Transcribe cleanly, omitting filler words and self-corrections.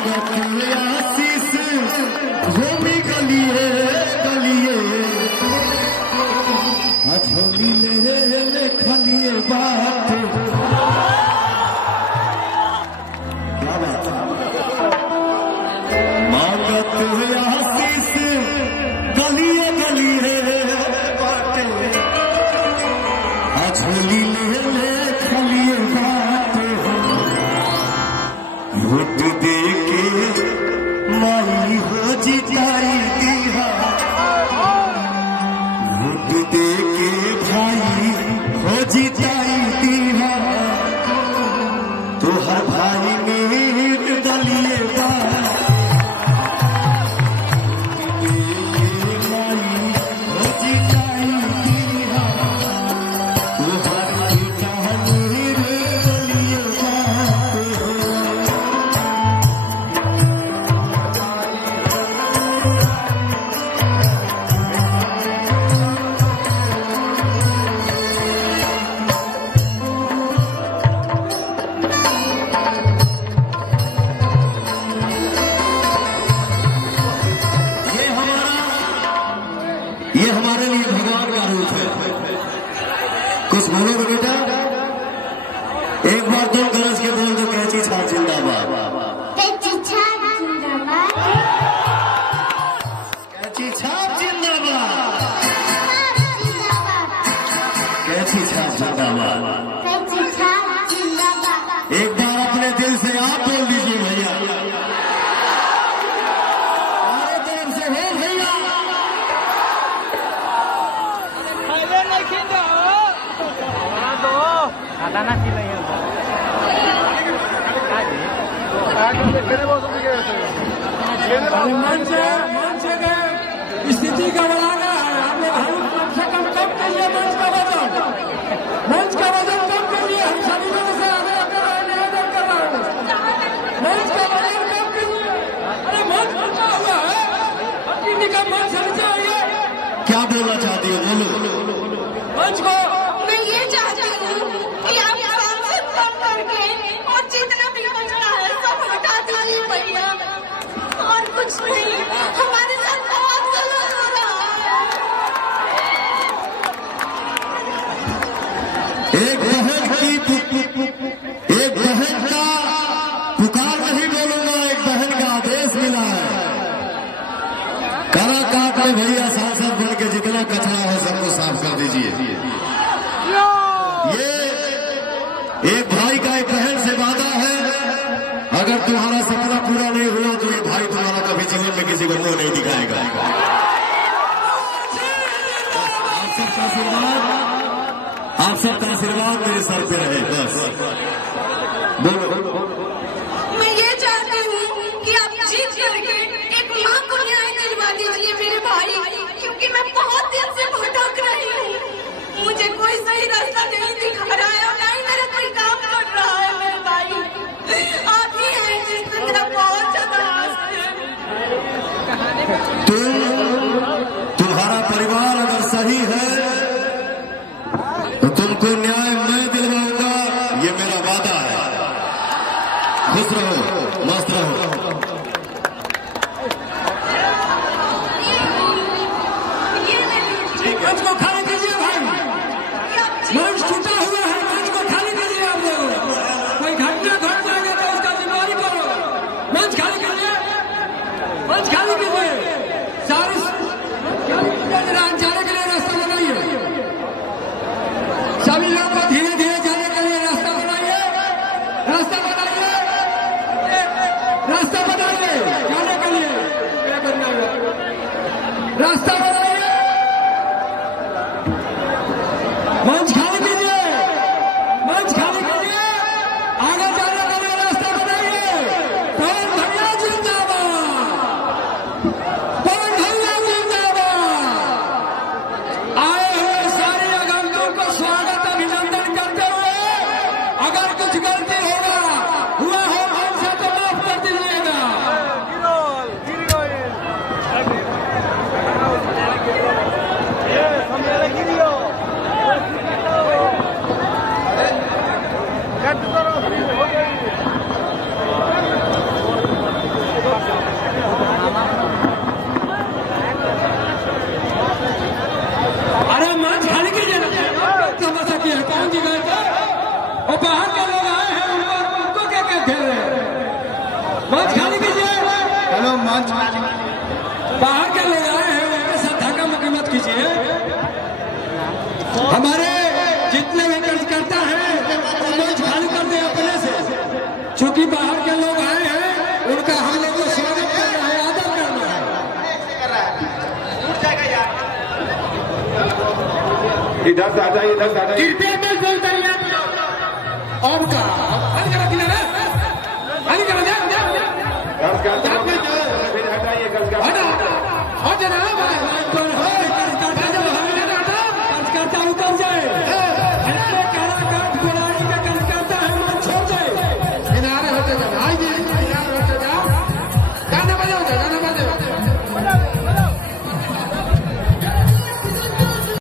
आशीष झोली गलिए गलिए झोली ले खलिए बात मांगत आशीष गलिए गलिए बाटे झोली ले खलिए बात वोट दे के माई हो जिताई दिया वोट दे के भाई हो जिताई दिया तो हर भाई में डलिए ये हमारे लिए भगवान का रूप है। कुछ बोलो बेटा, एक बार तुम गरज के बोल दो कैची छाप जिंदाबाद, कैची छाप जिंदाबाद, कैची छाप जिंदाबाद, कैची छाप जिंदाबाद, कैची छाप जिंदाबाद। एक बार अपने दिल से आप बोल दीजिए भैया, हमारे तरफ से हो भैया। Adana sila yan. मंच के स्थिति का बढ़ाना है। आप लोग हम कम से कम करिए मंच का वजन कम करिए। हम सभी लोगों से आग्रह कर रहे हैं, निवेदन कर रहे हैं, मंच का वजन कम करिए। अरे मंच बचा हुआ है, अपनी का मंच हट जाइए। क्या बोलना चाहती हो, बोलो। मंच को मैं ये चाहती हूँ कि आप सांसद कम करके और जितना भी बचा है सब हटा दीजिए भैया, और कुछ नहीं। हमारे साथ बहुत गलत हो रहा है। एक बहन का पुकार नहीं बोलूंगा, एक बहन का आदेश मिला है। कला काट ले भैया, सांसद बन के जितना कचरा हो सबको साफ कर दीजिए। ये एक भाई का एक बहन से वादा है, अगर तुम्हारा सपना पूरा नहीं हुआ तो ये भाई तुम्हारा कभी जीवन में किसी को मुंह नहीं दिखाएगा। आप सबका आशीर्वाद मेरे सर पे रहे, बस बोलो। मैं ये चाहती हूँ कि आप जीत करके एक माँ को न्याय दिलवा दीजिए मेरे भाई, क्योंकि मैं बहुत दिन से भटक रही हूँ। मुझे कोई सही रास्ता नहीं दिखा रहा है और नहीं मेरा कोई काम कर रहा है। मेरे भाई आप ही हैं जिस पे मेरा बहुत ज्यादा आस है। तुम्हारा परिवार अगर सही है तो तुमको न्याय मैं दिलवाऊंगा, ये मेरा वादा है। खुश रहो, मस्त रहो। मंच को खाली कीजिए भाई, मंच टूटा हुआ है, मंच को खाली कीजिए। आप लोग कोई घटना घट जाएगा तो उसका जिम्मेवारी करो। मंच खाली कीजिए, मंच खाली कीजिए। सारे जाने के लिए रास्ता बनाइए, सभी लोगों को धीरे धीरे जाने के लिए रास्ता बनाइए, रास्ता बनाइए, रास्ता बनाइए जाने के लिए। क्या करना है, रास्ता बनाइए, मंच खाली कीजिए, मंच खाली कीजिए, आगे जाने के लिए रास्ता बनाइए। पवन भैया जिंदाबाद, पवन भैया जिंदाबाद। आए हुए सारे आगंतुकों को स्वागत अभिनंदन करते हुए, अगर कुछ गलती हुआ हो हमसे तो माफ कर दीजिएगा। चलो मंच बाहर के लोग आए हैं उनके साथ धक्का मुक्की मत कीजिए। हमारे जितने भी कार्यकर्ता हैं वो मंच खाली कर दे अपने से, क्योंकि बाहर के लोग आए हैं उनका हम लोग को स्वागत करना है, आदर करना है। इधर से आ जाइए, इधर से आ जाइए। कृपया मंच पर उतरिए और का आगे करा किनारे, आगे करा जा हटाइए हटा हटा जनाब